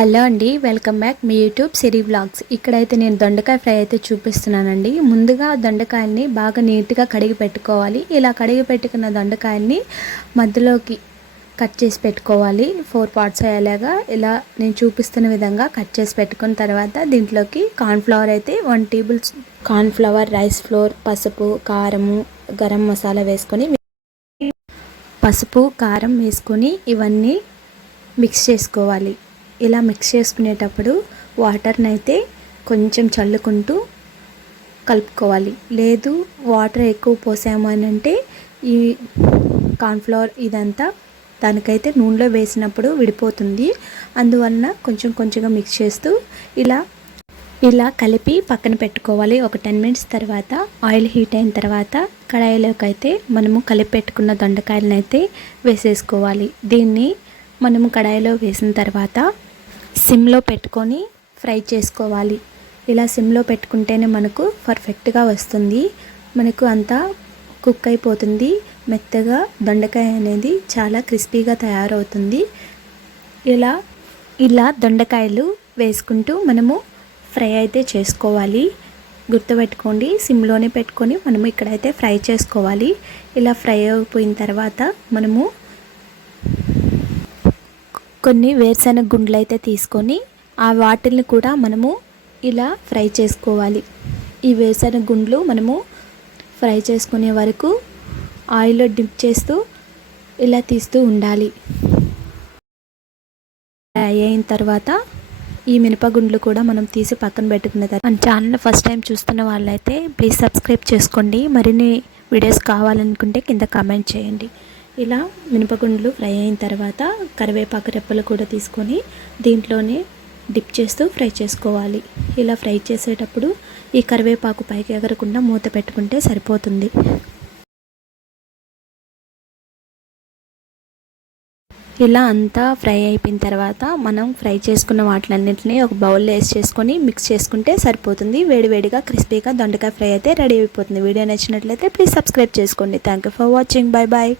Hello అండి, welcome back మీ YouTube సిరి vlogs. ఇక్కడైతే నేను దొండకాయ ఫ్రై అయితే చూపిస్తున్నానండి. ముందుగా దొండకాయల్ని బాగా నీట్గా కడిగి పెట్టుకోవాలి. ఇలా కడిగి పెట్టుకున్న దొండకాయల్ని మధ్యలోకి కట్ చేసి పెట్టుకోవాలి. 4 పార్ట్స్ అయ్యేలాగా ఇలా నేను చూపిస్తున్న విధంగా కట్ చేసి పెట్టుకున్న తర్వాత దీంట్లోకి కార్న్ఫ్లవర్ అయితే 1 టేబుల్ కార్న్ఫ్లవర్, రైస్ ఫ్లోర్, పసుపు, కారము, గరం మసాలా వేసుకొని ఇవన్నీ మిక్స్ చేసుకోవాలి. ఇలా మిక్స్ చేసుకునేటప్పుడు వాటర్ని అయితే కొంచెం చల్లుకుంటూ కలుపుకోవాలి. లేదు వాటర్ ఎక్కువ పోసాము అని అంటే ఈ కార్న్ఫ్లవర్ ఇదంతా దానికైతే నూనెలో వేసినప్పుడు విడిపోతుంది. అందువలన కొంచెం కొంచెంగా మిక్స్ చేస్తూ ఇలా కలిపి పక్కన పెట్టుకోవాలి. ఒక 10 మినిట్స్ తర్వాత ఆయిల్ హీట్ అయిన తర్వాత కడాయిలోకి అయితే మనము కలిపి పెట్టుకున్న దొండకాయలను అయితే వేసేసుకోవాలి. దీన్ని మనము కడాయిలో వేసిన తర్వాత సిమ్లో పెట్టుకొని ఫ్రై చేసుకోవాలి. ఇలా సిమ్లో పెట్టుకుంటేనే మనకు పర్ఫెక్ట్గా వస్తుంది. మనకు అంతా కుక్ అయిపోతుంది. మెత్తగా దొండకాయ అనేది చాలా క్రిస్పీగా తయారవుతుంది. ఇలా దొండకాయలు వేసుకుంటూ మనము ఫ్రై అయితే చేసుకోవాలి. గుర్తుపెట్టుకోండి, సిమ్లోనే పెట్టుకొని మనము ఇక్కడైతే ఫ్రై చేసుకోవాలి. ఇలా ఫ్రై అయిపోయిన తర్వాత మనము కొన్ని వేరుశనగ గుండ్లు అయితే తీసుకొని ఆ వాటిని కూడా మనము ఇలా ఫ్రై చేసుకోవాలి. ఈ వేరుశనగ గుండ్లు మనము ఫ్రై చేసుకునే వరకు ఆయిల్లో డిప్ చేస్తూ ఇలా తీస్తూ ఉండాలి. ఫ్రై అయిన తర్వాత ఈ మినపగుండ్లు కూడా మనం తీసి పక్కన పెట్టుకున్న తర్వాత మన ఛానల్ ఫస్ట్ టైం చూస్తున్న వాళ్ళైతే ప్లీజ్ సబ్స్క్రైబ్ చేసుకోండి. మరిన్ని వీడియోస్ కావాలనుకుంటే కింద కామెంట్ చేయండి. ఇలా మినపగుండ్లు ఫ్రై అయిన తర్వాత కరివేపాకు రెప్పలు కూడా తీసుకొని దీంట్లోనే డిప్ చేస్తూ ఫ్రై చేసుకోవాలి. ఇలా ఫ్రై చేసేటప్పుడు ఈ కరివేపాకు పైకి ఎగరకుండా మూత పెట్టుకుంటే సరిపోతుంది. ఇలా అంతా ఫ్రై అయిపోయిన తర్వాత మనం ఫ్రై చేసుకున్న వాటిలన్నింటినీ ఒక బౌల్లో వేసేసుకొని మిక్స్ చేసుకుంటే సరిపోతుంది. వేడివేడిగా క్రిస్పీగా దొండకాయ ఫ్రై అయితే రెడీ అయిపోతుంది. వీడియో నచ్చినట్లయితే ప్లీజ్ సబ్స్క్రైబ్ చేసుకోండి. Thank you for watching. Bye bye.